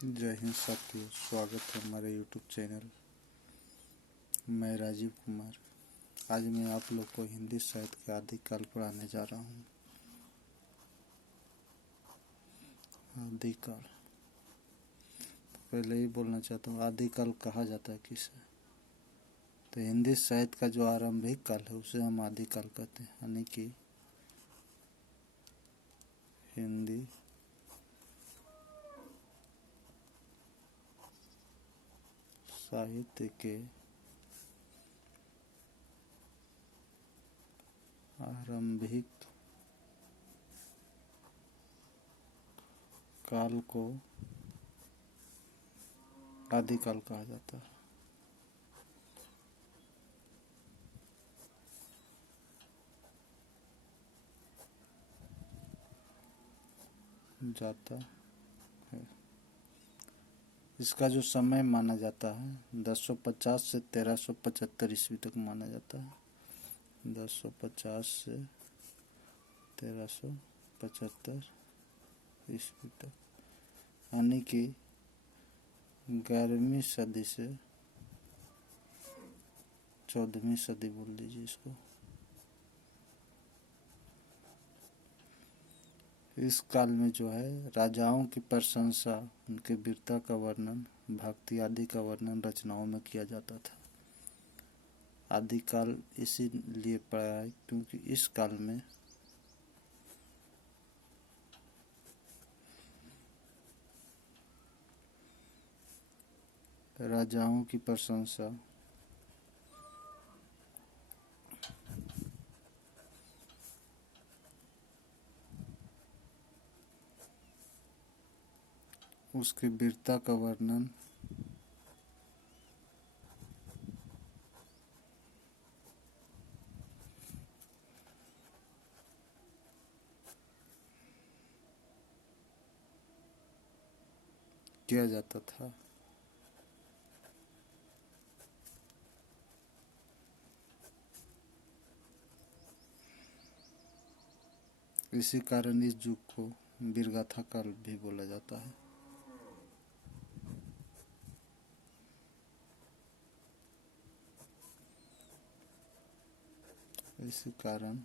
जय हिंद साथियों, स्वागत है हमारे यूट्यूब चैनल। मैं राजीव कुमार। आज मैं आप लोग को हिंदी साहित्य के आदिकाल पढ़ाने जा रहा हूँ। आदिकाल पहले ही बोलना चाहता हूँ, आदिकाल कहा जाता है किसे? तो हिंदी साहित्य का जो आरंभिक काल है उसे हम आदिकाल कहते हैं, यानी कि हिंदी साहित्य के आरंभिक काल को आदिकाल कहा जाता है। इसका जो समय माना जाता है 1050 से 1375 ईस्वी तक माना जाता है। 1050 से 1375 ईस्वी तक, यानी कि 11वीं सदी से 14वीं सदी बोल दीजिए इसको। इस काल में जो है राजाओं की प्रशंसा, उनके वीरता का वर्णन, भक्ति आदि का वर्णन रचनाओं में किया जाता था। आदिकाल इसीलिए पड़ा है क्योंकि इस काल में राजाओं की प्रशंसा, उसकी वीरता का वर्णन, किया जाता था। इसी कारण इस युग को वीरगाथा काल भी बोला जाता है। इसी कारण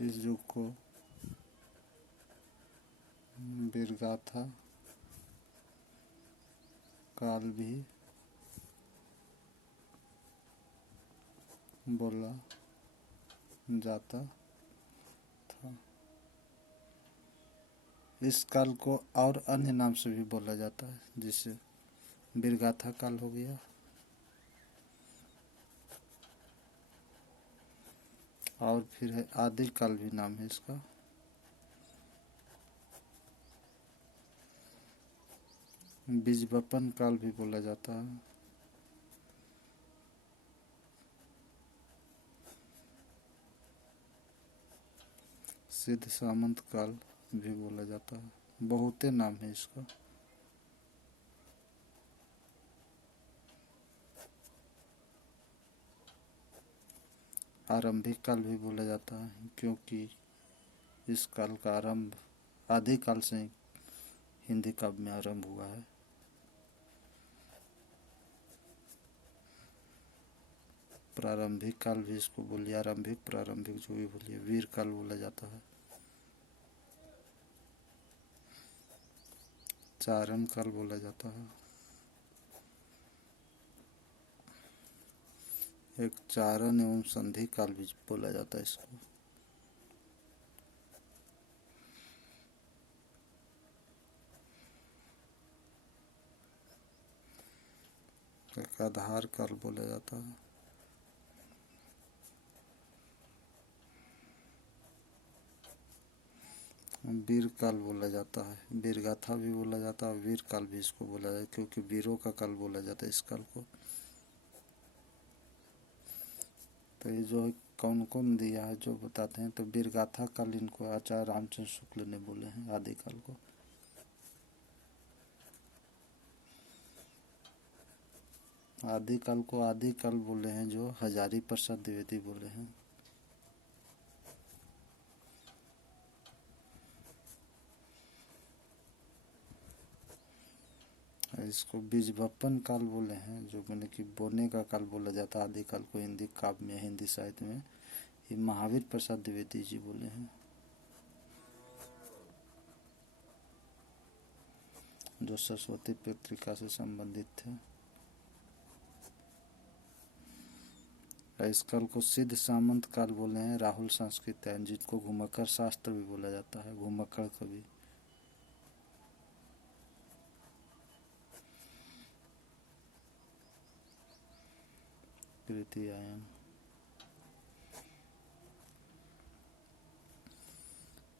इस युग को वीरगाथा काल भी बोला जाता था। इस काल को और अन्य नाम से भी बोला जाता है, जिसे वीरगाथा काल हो गया, और फिर है आदिकाल भी नाम है इसका। बीजबपन काल भी बोला जाता है। सिद्ध सामंत काल भी बोला जाता है। बहुते नाम है इसका। आरंभिक काल भी बोला जाता है क्योंकि इस काल का आरंभ आदिकाल से हिंदी काव्य में आरंभ हुआ है। प्रारंभिक काल भी इसको बोलिए, आरंभिक प्रारंभिक जो भी बोलिए, वीर काल बोला जाता है। चारण काल बोला जाता है। एक चारण एवं संधि काल भी बोला जाता है इसको। एक आधार काल बोला जाता है। वीर काल बोला जाता है। वीरगाथा भी बोला जाता है, वीर काल भी इसको बोला जाता है क्योंकि वीरों का काल बोला जाता है इस काल को। तो ये जो कौन कौन दिया है जो बताते हैं, तो वीरगाथा काल इनको आचार्य रामचंद्र शुक्ल ने बोले हैं आदिकाल को। आदिकाल को आदिकाल बोले हैं जो हजारी प्रसाद द्विवेदी बोले हैं। इसको बीजवपन काल बोले हैं, जो मैंने कि बोने का काल बोला जाता है आदिकाल को हिंदी काव्य में, हिंदी साहित्य में। ये महावीर प्रसाद द्विवेदी जी बोले हैं, जो सरस्वती पत्रिका से संबंधित थे। इस काल को सिद्ध सामंत काल बोले हैं राहुल संस्कृत, जिनको घुमक्कड़ शास्त्र भी बोला जाता है, घुमक्कड़ कवि। कृतियायन।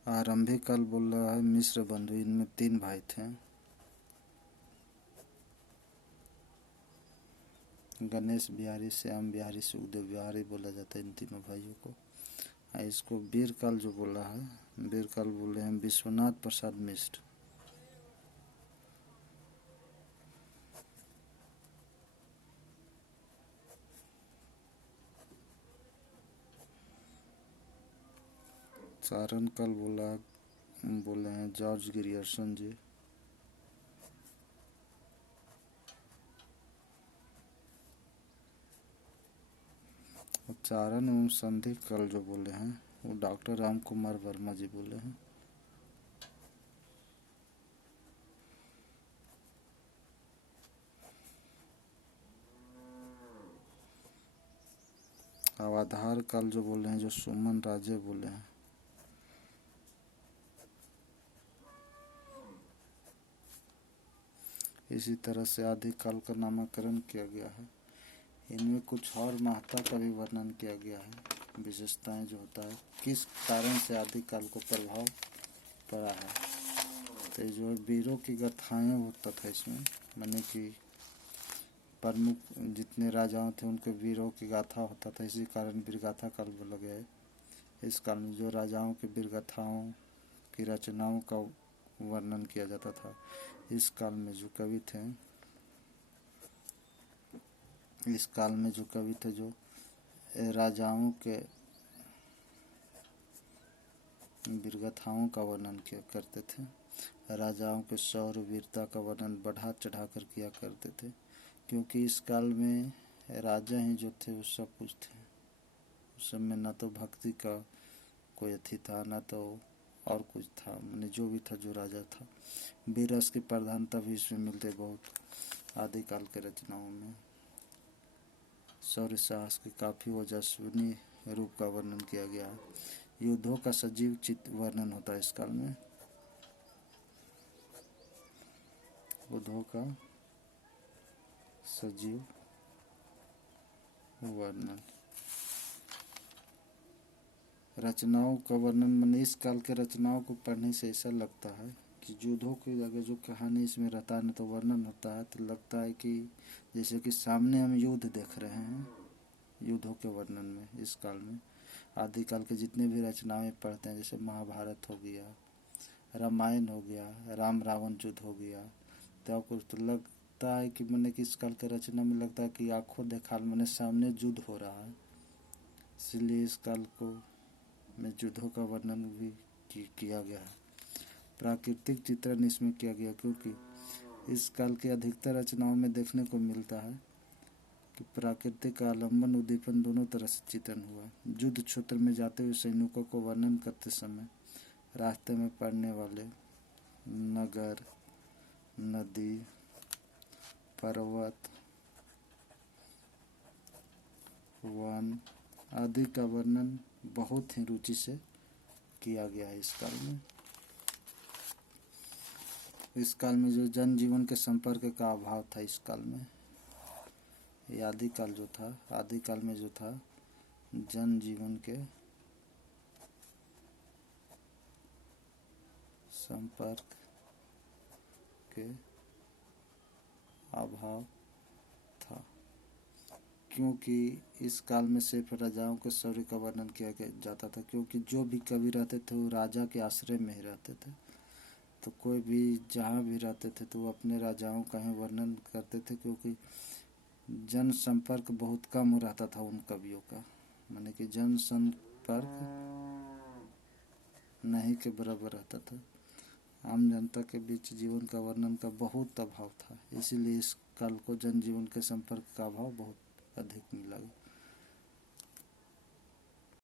आरंभिक काल बोल रहा है मिश्र बंधु, इनमें 3 भाई थे, गणेश बिहारी, श्याम बिहारी, सुखदेव बिहारी बोला जाता है इन तीनों भाइयों को। इसको वीर काल जो बोला है, वीर काल बोले हैं विश्वनाथ प्रसाद मिश्र। चारण काल बोले हैं जॉर्ज ग्रियर्सन जी। चारण एवं संधि काल जो बोले हैं वो डॉक्टर राम कुमार वर्मा जी बोले हैं। अवधार काल जो बोले हैं जो सुमन राजे बोले हैं। इसी तरह से आदिकाल का नामकरण किया गया है। इनमें कुछ और महत्ता का भी वर्णन किया गया है, विशेषताएं जो होता है, किस कारण से आदिकाल को प्रभाव पड़ा है। तो जो वीरों की गाथाएं होता था इसमें, माने कि प्रमुख जितने राजाओं थे उनके वीरों की गाथा होता था, इसी कारण वीरगाथा काल बोला गया है। इस काल में जो राजाओं की वीरगाथाओं की रचनाओं का वर्णन किया जाता था। इस काल में जो कवि थे, इस काल में जो कवि थे जो राजाओं के वीरगाथाओं का वर्णन किया करते थे, राजाओं के शौर्य वीरता का वर्णन बढ़ा चढ़ा कर किया करते थे, क्योंकि इस काल में राजा ही जो थे वो सब कुछ थे। उस समय न तो भक्ति का कोई अथी था, न तो और कुछ था, मैंने जो भी था जो राजा था। वीर रस की प्रधानता भी इसमें मिलते बहुत आदिकाल के रचनाओं में। शौर्य साहस की काफी ओजस्वी रूप का वर्णन किया गया है। युद्धों का सजीव चित्र वर्णन होता है इस काल में। युद्धों का सजीव वर्णन। रचनाओं का वर्णन, मैंने इस काल के रचनाओं को पढ़ने से ऐसा लगता है कि युद्धों की अगर जो कहानी इसमें रहता है ना, तो वर्णन होता है तो लगता है कि जैसे कि सामने हम युद्ध देख रहे हैं। युद्धों के वर्णन में इस काल में आदिकाल के जितने भी रचनाएं पढ़ते हैं, जैसे महाभारत हो गया, रामायण हो गया, राम रावण युद्ध हो गया, तो आपको तो लगता है कि मैंने कि इस काल के रचना में लगता है कि आंखों देखा मैंने सामने युद्ध हो रहा है। इसलिए इस काल को में युद्धों का वर्णन भी किया गया है। प्राकृतिक चित्रण इसमें किया गया, क्योंकि इस काल की अधिकतर रचनाओं में देखने को मिलता है कि प्राकृतिक का आलम्बन उद्दीपन दोनों तरह से चित्रण हुआ। युद्ध क्षेत्र में जाते हुए सैनिकों को वर्णन करते समय रास्ते में पड़ने वाले नगर, नदी, पर्वत, वन आदि का वर्णन बहुत ही रुचि से किया गया है इस काल में। इस काल में जो जनजीवन के संपर्क का अभाव था इस काल में, ये आदिकाल जो था, आदिकाल में जो था जनजीवन के संपर्क के अभाव था, क्योंकि इस काल में सिर्फ राजाओं के शौर्य का वर्णन किया जाता था, क्योंकि जो भी कवि रहते थे वो राजा के आश्रय में ही रहते थे। तो कोई भी जहाँ भी रहते थे तो वो अपने राजाओं का ही वर्णन करते थे, क्योंकि जन संपर्क बहुत कम रहता था उन कवियों का, माने कि जन संपर्क नहीं के बराबर रहता था। आम जनता के बीच जीवन का वर्णन का बहुत अभाव था, इसीलिए इस काल को जनजीवन के संपर्क का अभाव बहुत अधिक मिला।